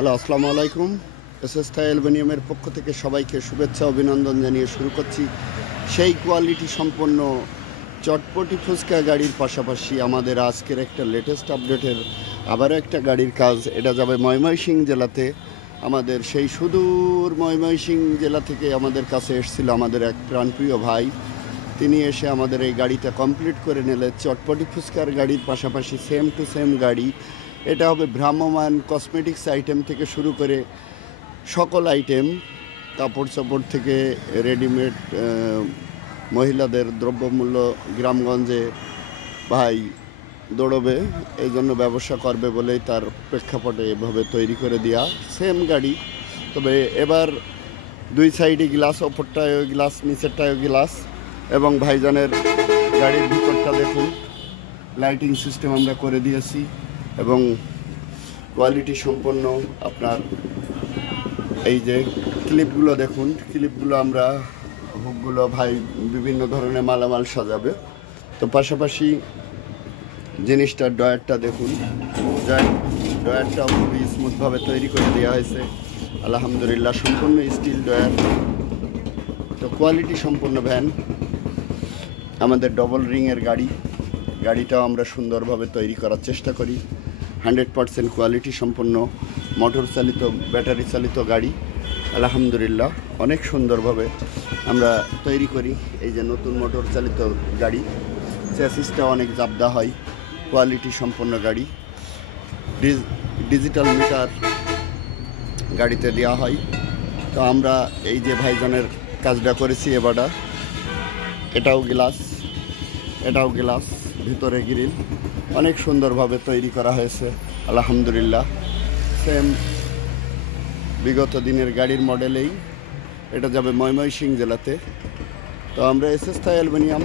Hello, আসসালামু আলাইকুম। SS থাই অ্যালুমিনিয়ামের পক্ষ থেকে সবাইকে শুভেচ্ছা অভিনন্দন জানিয়ে শুরু করছি সেই কোয়ালিটি সম্পন্ন চটপটি ফুচকা গাড়ির পাশাপাশি আমাদের আজকের একটা লেটেস্ট আপডেটের আবারও একটা গাড়ির কাজ। এটা যাবে ময়মনসিংহ জেলাতে। আমাদের সেই সুদূর ময়মনসিংহ জেলা থেকে আমাদের কাছে এসেছিল আমাদের এক প্রাণপ্রিয় ভাই। তিনি এসে আমাদের এই গাড়িটা কমপ্লিট করে নিলেন। চটপটি ফুচকার গাড়ির পাশাপাশি সেম টু সেম গাড়ি। এটা হবে ভ্রাম্যমান কসমেটিক্স আইটেম থেকে শুরু করে সকল আইটেম, কাপড় চাপড় থেকে রেডিমেড মহিলাদের দ্রব্যমূল্য গ্রামগঞ্জে ভাই দৌড়বে, এই জন্য ব্যবসা করবে বলেই তার প্রেক্ষাপটে এভাবে তৈরি করে দেওয়া সেম গাড়ি। তবে এবার দুই সাইডে গ্লাস, ওপরটায় গ্লাস, নিচেরটায় গ্লাস। এবং ভাইজানের গাড়ির ভিতরটা দেখুন, লাইটিং সিস্টেম আমরা করে দিয়েছি এবং কোয়ালিটি সম্পন্ন। আপনার এই যে ক্লিপগুলো দেখুন, ক্লিপগুলো আমরা হুকগুলো ভাই বিভিন্ন ধরনের মালামাল সাজাবে। তো পাশাপাশি জিনিসটার ডয়ারটা দেখুন, ডয়ারটাও খুবই স্মুথভাবে তৈরি করে দেওয়া হয়েছে আলহামদুলিল্লাহ, সম্পূর্ণ স্টিল ডয়ার। তো কোয়ালিটি সম্পন্ন ভ্যান, আমাদের ডবল রিংয়ের গাড়িটাও আমরা সুন্দরভাবে তৈরি করার চেষ্টা করি। 100% কোয়ালিটি সম্পন্ন মোটর চালিত, ব্যাটারি চালিত গাড়ি আলহামদুলিল্লাহ অনেক সুন্দরভাবে আমরা তৈরি করি। এই যে নতুন মোটর চালিত গাড়ি, চ্যাসিসটা অনেক জাবদা হয়, কোয়ালিটি সম্পন্ন গাড়ি। ডিজিটাল মিটার গাড়িতে দেওয়া হয়। তো আমরা এই যে ভাইজানের কাজটা করেছি এবারটা, এটাও গ্লাস, ভিতরে গ্রিল, অনেক সুন্দরভাবে তৈরি করা হয়েছে আলহামদুলিল্লাহ। সেম বিগত দিনের গাড়ির মডেলেই এটা যাবে ময়মনসিংহ জেলাতে। তো আমরা এসএস থাই অ্যালুমিনিয়াম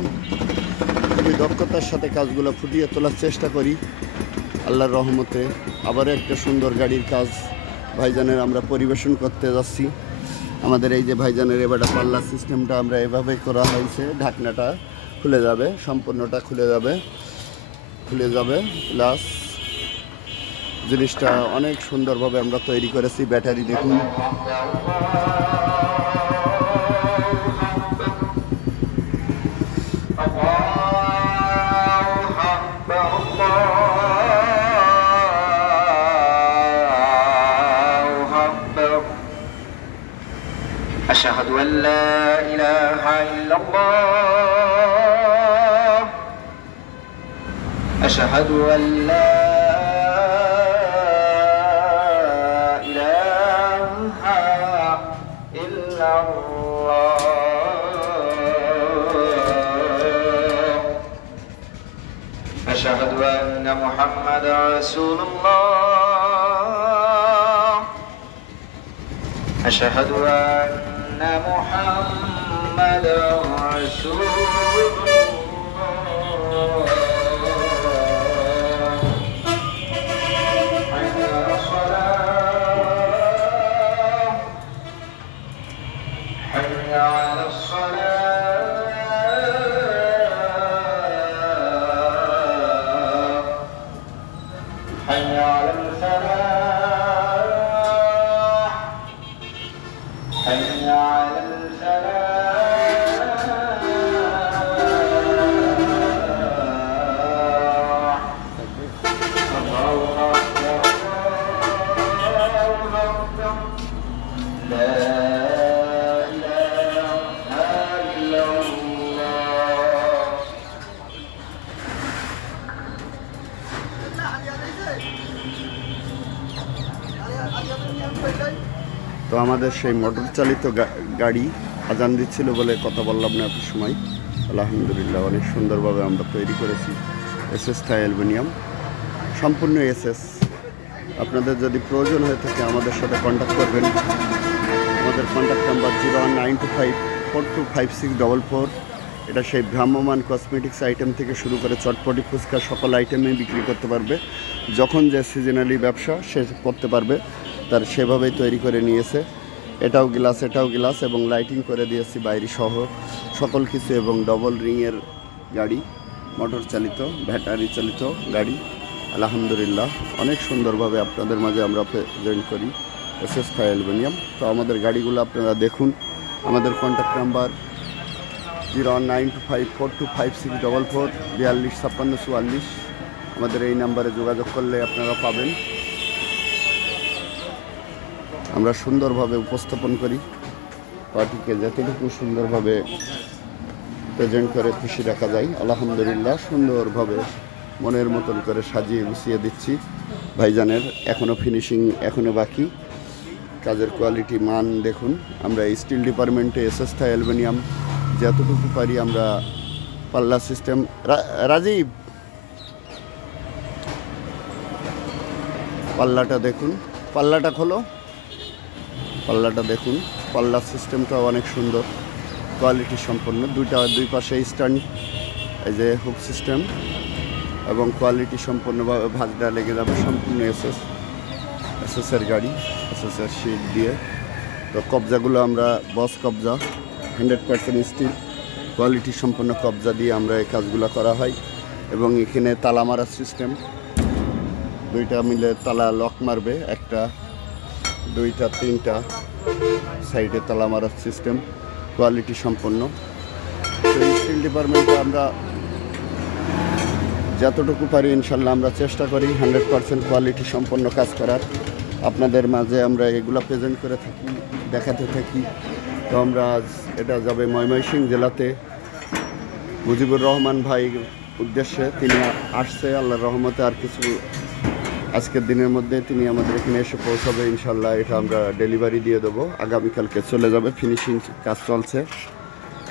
খুবই দক্ষতার সাথে কাজগুলো ফুটিয়ে তোলার চেষ্টা করি। আল্লাহর রহমতে আবারও একটা সুন্দর গাড়ির কাজ ভাইজানের আমরা পরিবেশন করতে যাচ্ছি। আমাদের এই যে ভাইজানের এবারটা পাল্লা সিস্টেমটা আমরা এভাবে করা হয়েছে, ঢাকনাটা খুলে যাবে, সম্পূর্ণটা খুলে যাবে, প্লাস জিনিসটা অনেক সুন্দরভাবে আমরা তৈরি করেছি। ব্যাটারি দেখুন, أشهد أن لا إله إلا الله أشهد أن لا إله إلا الله أشهد أن محمدا رسول الله أشهد أن محمدا رسول الله حي على الصلاة حي على الصلاة حي على الفلاح حي على الفلاح الله أكبر الله أكبر لا إله إلا الله তো আমাদের সেই মোটর চালিত গাড়ি আজান দিচ্ছিল বলে কথা বললাম না এত সময়। আলহামদুলিল্লাহ অনেক সুন্দরভাবে আমরা তৈরি করেছি। এসএস থাই অ্যালুমিনিয়াম, সম্পূর্ণ এসএস। আপনাদের যদি প্রয়োজন হয়ে থাকে আমাদের সাথে কন্ট্যাক্ট করবেন। আমাদের কন্ট্যাক্ট নাম্বার 01925425644। এটা সেই ভ্রাম্যমান কসমেটিক্স আইটেম থেকে শুরু করে চটপটি ফুচকা সকল আইটেমেই বিক্রি করতে পারবে। যখন যে সিজনালি ব্যবসা সে করতে পারবে, তার সেভাবেই তৈরি করে নিয়েছে। এটাও গ্লাস এবং লাইটিং করে দিয়েছি বাইরে সহ সকল কিছু। এবং ডবল রিংয়ের গাড়ি, মোটর চালিত, ব্যাটারি চালিত গাড়ি আলহামদুলিল্লাহ অনেক সুন্দরভাবে আপনাদের মাঝে আমরা প্রেজেন্ট করি এসএস থাই অ্যালুমিনিয়াম। তো আমাদের গাড়িগুলো আপনারা দেখুন। আমাদের কন্ট্যাক্ট নাম্বার 09254256444 425644। আমাদের এই নাম্বারে যোগাযোগ করলে আপনারা পাবেন। আমরা সুন্দরভাবে উপস্থাপন করি, পার্টিকে যতটুকু সুন্দরভাবে প্রেজেন্ট করে খুশি রাখা যায়। আলহামদুলিল্লাহ সুন্দরভাবে মনের মতন করে সাজিয়ে গুছিয়ে দিচ্ছি। ভাইজানের এখনও ফিনিশিং এখনও বাকি। কাজের কোয়ালিটি মান দেখুন। আমরা স্টিল ডিপার্টমেন্টে এসএস থাই অ্যালুমিনিয়াম যতটুকু পারি আমরা পাল্লা সিস্টেম। রাজীব, পাল্লাটা দেখুন, পাল্লাটা খোলো, পাল্লাটা দেখুন। পাল্লা সিস্টেমটা অনেক সুন্দর, কোয়ালিটি সম্পন্ন। দুই পাশে স্ট্যান্ড, এই যে হুক সিস্টেম, এবং কোয়ালিটি সম্পূর্ণভাবে ভাঁজটা লেগে যাবে। সম্পূর্ণ এসএসের গাড়ি, এসএসের শিট দিয়ে। তো কবজাগুলো আমরা বস কবজা 100% স্টিল কোয়ালিটি সম্পন্ন কবজা দিয়ে আমরা এই কাজগুলো করা হয়। এবং এখানে তালা মারার সিস্টেম, দুইটা মিলে তালা লক মারবে, একটা দুইটা তিনটা সাইডে তালা মারার সিস্টেম কোয়ালিটি সম্পন্ন। তো স্টিল ডিপার্টমেন্টে আমরা যতটুকু পারি ইনশাল্লাহ আমরা চেষ্টা করি 100% কোয়ালিটি সম্পন্ন কাজ করার। আপনাদের মাঝে আমরা এগুলো প্রেজেন্ট করে থাকি, দেখাতে থাকি। তো আমরা আজ এটা যাবে ময়মনসিংহ জেলাতে মুজিবুর রহমান ভাই উদ্দেশ্যে। তিনি আসছে আল্লাহর রহমতে, আর কিছু আজকের দিনের মধ্যে তিনি আমাদের এখানে এসে পৌঁছাবে ইনশাল্লাহ। এটা আমরা ডেলিভারি দিয়ে দেবো, আগামীকালকে চলে যাবে। ফিনিশিং কাজ চলছে।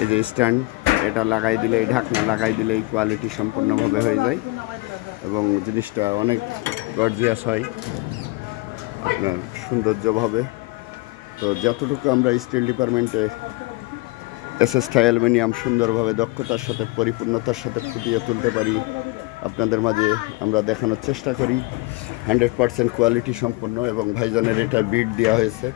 এই যে স্ট্যান্ড, এটা লাগাই দিলে, এই ঢাকনা লাগাই দিলে এই কোয়ালিটি সম্পূর্ণভাবে হয়ে যায় এবং জিনিসটা অনেক গর্জিয়াস হয় আপনার সৌন্দর্যভাবে। তো যতটুকু আমরা স্টিল ডিপার্টমেন্টে এসএস থাই অ্যালুমিনিয়াম সুন্দরভাবে দক্ষতার সাথে পরিপূর্ণতার সাথে ফুটিয়ে তুলতে পারি আপনাদের মাঝে আমরা দেখানোর চেষ্টা করি। 100% কোয়ালিটি সম্পন্ন এবং ভাইজানের এটা বিট দেওয়া হয়েছে।